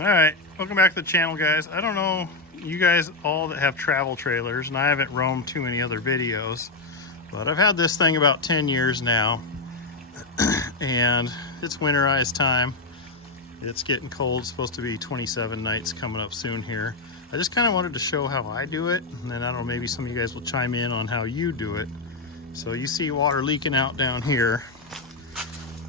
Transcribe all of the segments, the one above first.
All right, welcome back to the channel, guys. I don't know you guys all that have travel trailers, and I haven't roamed too many other videos, but I've had this thing about 10 years now, and it's winterize time. It's getting cold. It's supposed to be 27 nights coming up soon here. I just kind of wanted to show how I do it, and then I don't know, maybe some of you guys will chime in on how you do it. So you see water leaking out down here.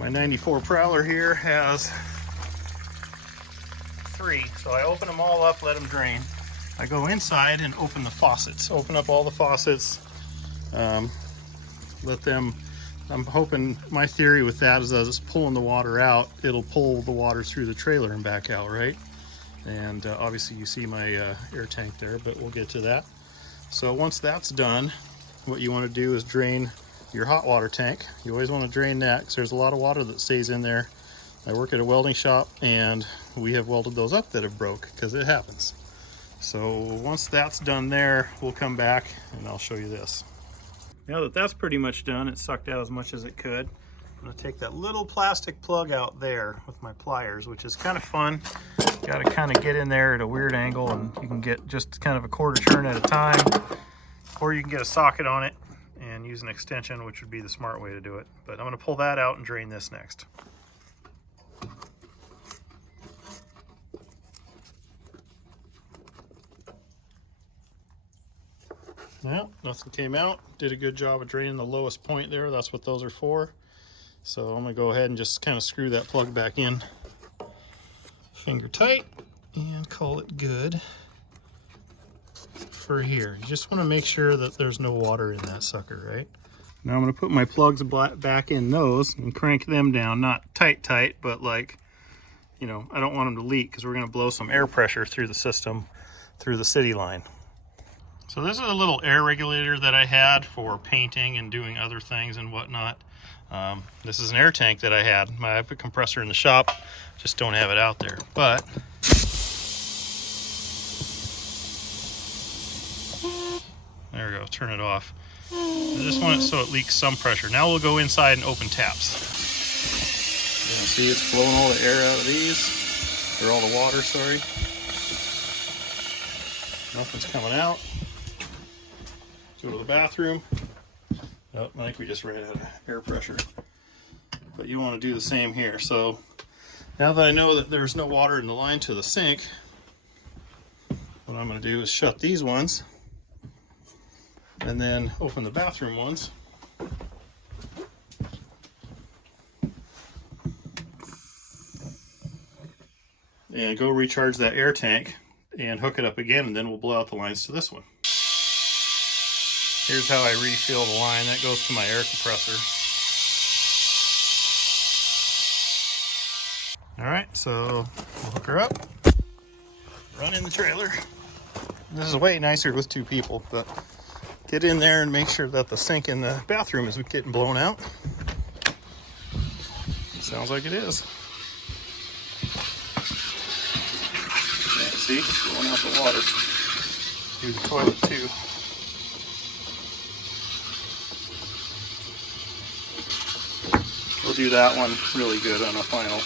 My 94 Prowler here has 3, so I open them all up, let them drain. I go inside and open the faucets, open up all the faucets, let them, I'm hoping, my theory with that is as it's pulling the water out, it'll pull the water through the trailer and back out, right? And obviously you see my air tank there, but we'll get to that. So once that's done, what you want to do is drain your hot water tank. You always want to drain that because there's a lot of water that stays in there. I work at a welding shop, and we have welded those up that have broke because it happens. So once that's done there, we'll come back and I'll show you this. Now that that's pretty much done, it sucked out as much as it could. I'm going to take that little plastic plug out there with my pliers, which is kind of fun. Got to kind of get in there at a weird angle, and you can get just kind of a quarter turn at a time, or you can get a socket on it and use an extension, which would be the smart way to do it. But I'm going to pull that out and drain this next. Well, nothing came out. Did a good job of draining the lowest point there. That's what those are for. So I'm going to go ahead and just kind of screw that plug back in, finger tight, and call it good for here. You just want to make sure that there's no water in that sucker, right? Now I'm going to put my plugs back in those and crank them down. Not tight, but like, you know, I don't want them to leak because we're going to blow some air pressure through the system, through the city line. So this is a little air regulator that I had for painting and doing other things and whatnot. This is an air tank that I had. I have a compressor in the shop, just don't have it out there. But there we go, turn it off. I just want it so it leaks some pressure. Now we'll go inside and open taps. You can see it's blowing all the air out of these, or all the water, sorry. Nothing's coming out. Go to the bathroom. Oh, I think we just ran out of air pressure. But you want to do the same here. So now that I know that there's no water in the line to the sink, what I'm going to do is shut these ones and then open the bathroom ones. And go recharge that air tank and hook it up again, and then we'll blow out the lines to this one. Here's how I refill the line. That goes to my air compressor. All right, so we'll hook her up, run in the trailer. This is way nicer with 2 people, but get in there and make sure that the sink in the bathroom is getting blown out. Sounds like it is. See, blowing out the water. Do the toilet too. We'll do that one really good on a final.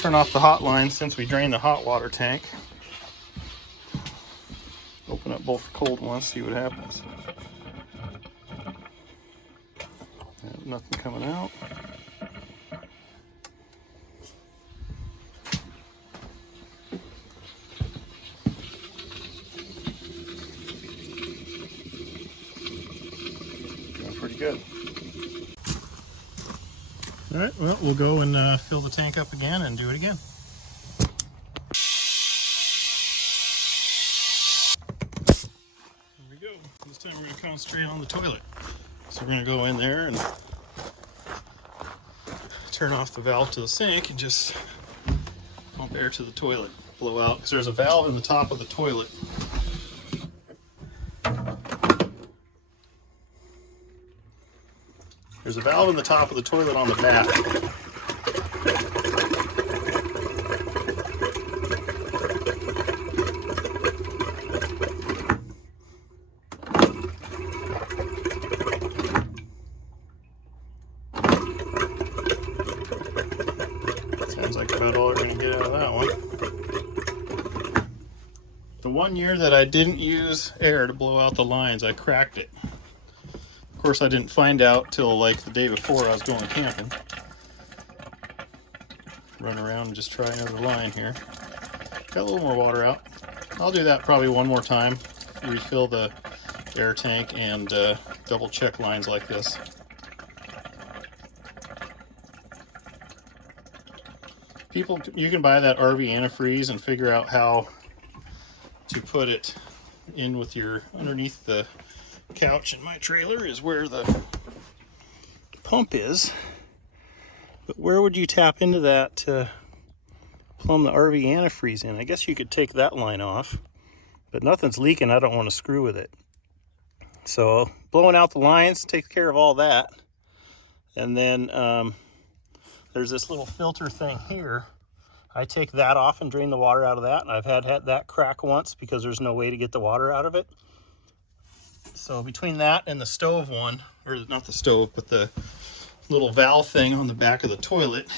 Turn off the hot line since we drained the hot water tank. Open up both the cold ones, see what happens. Nothing coming out. Pretty good. All right, well, we'll go and fill the tank up again and do it again. There we go. This time we're going to concentrate on the toilet. So we're going to go in there and turn off the valve to the sink and just pump air to the toilet, blow out, because there's a valve in the top of the toilet. There's a valve in the top of the toilet on the back. The one year that I didn't use air to blow out the lines, I cracked it. Of course, I didn't find out till like the day before I was going camping. Run around and just try another line here. Got a little more water out. I'll do that probably one more time. Refill the air tank and double check lines like this. People, you can buy that RV antifreeze and figure out how to put it in with your, underneath the couch in my trailer is where the pump is. But where would you tap into that to plumb the RV antifreeze in? I guess you could take that line off, but nothing's leaking. I don't want to screw with it. So blowing out the lines takes care of all that. And then there's this little filter thing here. I take that off and drain the water out of that. And I've had that crack once because there's no way to get the water out of it. So between that and the stove one, or not the stove, but the little valve thing on the back of the toilet,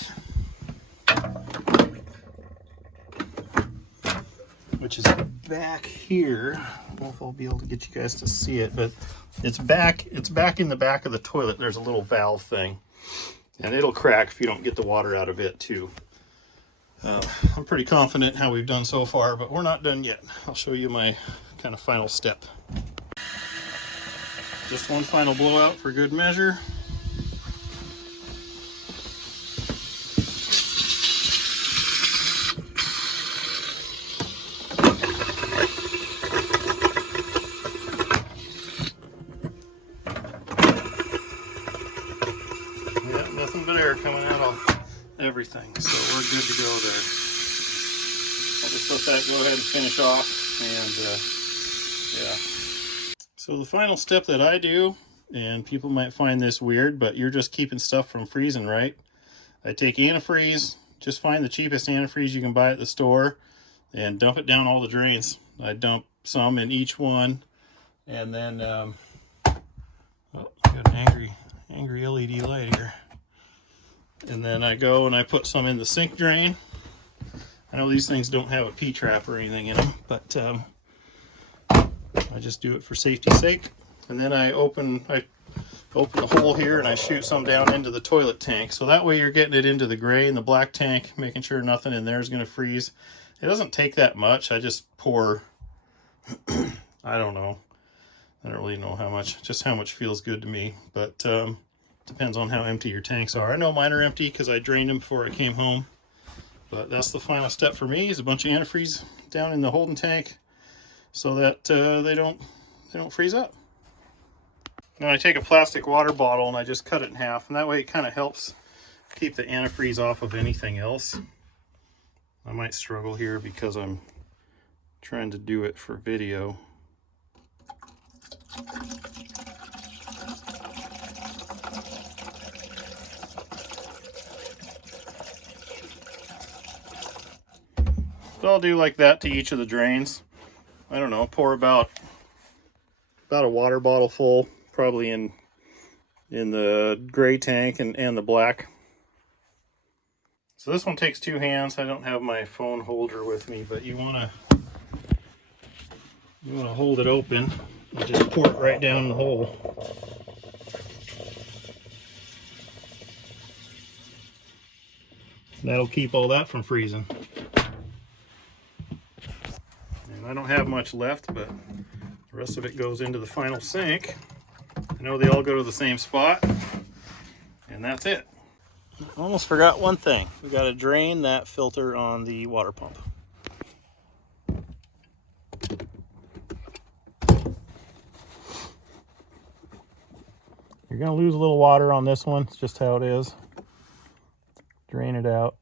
which is back here. I don't know if I'll be able to get you guys to see it, but it's back in the back of the toilet. There's a little valve thing, and it'll crack if you don't get the water out of it too. I'm pretty confident how we've done so far, but we're not done yet. I'll show you my kind of final step. Just one final blowout for good measure. Nothing but air coming out of everything, so we're good to go there. I'll just let that go ahead and finish off, and yeah. So the final step that I do, and people might find this weird, but you're just keeping stuff from freezing, right? I take antifreeze, just find the cheapest antifreeze you can buy at the store, and dump it down all the drains. I dump some in each one, and then, oh, got an angry LED light here. And then I go and I put some in the sink drain. I know these things don't have a P-trap or anything in them, but I just do it for safety's sake. And then I open the hole here and I shoot some down into the toilet tank. So that way you're getting it into the gray and the black tank, making sure nothing in there is going to freeze. It doesn't take that much. I just pour, I don't know. I don't really know how much, just how much feels good to me. But depends on how empty your tanks are. I know mine are empty because I drained them before I came home. But that's the final step for me, is a bunch of antifreeze down in the holding tank so that they don't freeze up. Now I take a plastic water bottle and I just cut it in half, and that way it kind of helps keep the antifreeze off of anything else. I might struggle here because I'm trying to do it for video. So I'll do like that to each of the drains. I don't know, pour about a water bottle full, probably in the gray tank and the black. So this one takes 2 hands. I don't have my phone holder with me, but you wanna hold it open and just pour it right down the hole. And that'll keep all that from freezing. I don't have much left, but the rest of it goes into the final sink. I know they all go to the same spot, and that's it. I almost forgot one thing. We got to drain that filter on the water pump. You're going to lose a little water on this one. It's just how it is. Drain it out.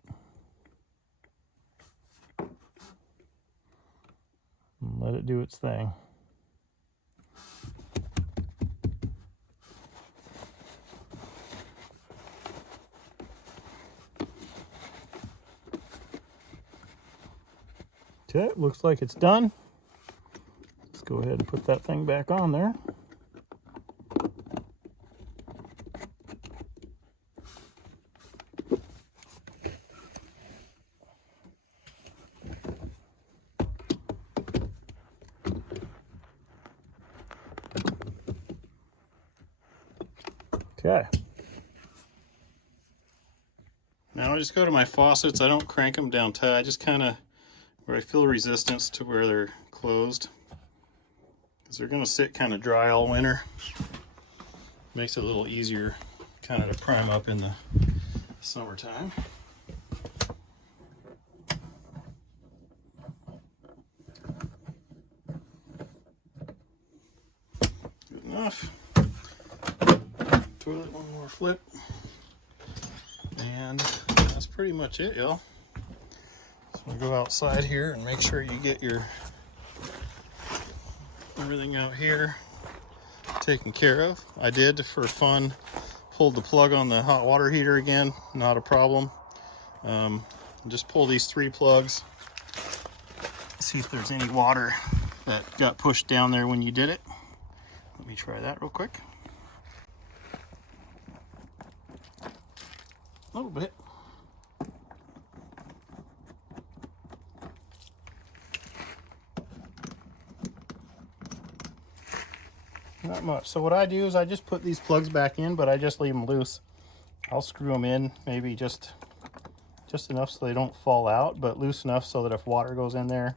And let it do its thing. Okay, looks like it's done. Let's go ahead and put that thing back on there. Okay. Now I just go to my faucets. I don't crank them down tight. I just kind of, where I feel resistance to where they're closed, because they're going to sit kind of dry all winter. Makes it a little easier kind of to prime up in the summertime. Good enough. Toilet, one more flip. And that's pretty much it, y'all. So we'll go outside here and make sure you get your everything out here taken care of. I did, for fun, pulled the plug on the hot water heater again. Not a problem. Just pull these 3 plugs. See if there's any water that got pushed down there when you did it. Let me try that real quick. A little bit. Not much. So what I do is I just put these plugs back in, but I just leave them loose. I'll screw them in, maybe just enough so they don't fall out, but loose enough so that if water goes in there,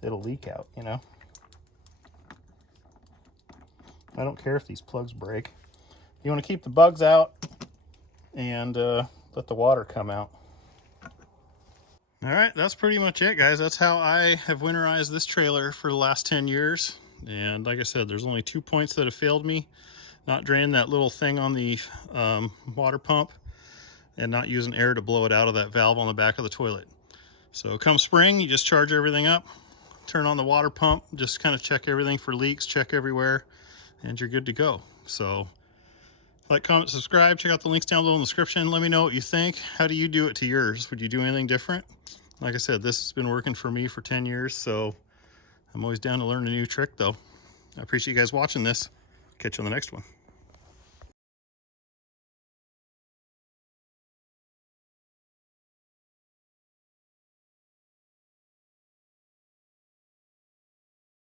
it'll leak out, you know. I don't care if these plugs break. You want to keep the bugs out and let the water come out. All right, that's pretty much it, guys. That's how I have winterized this trailer for the last 10 years. And like I said, there's only 2 points that have failed me. Not draining that little thing on the water pump and not using air to blow it out of that valve on the back of the toilet. So come spring, you just charge everything up, turn on the water pump, just kind of check everything for leaks, check everywhere, and you're good to go. So like, comment, subscribe, check out the links down below in the description. Let me know what you think. How do you do it to yours? Would you do anything different? Like I said, this has been working for me for 10 years, so I'm always down to learn a new trick though. I appreciate you guys watching this. Catch you on the next one.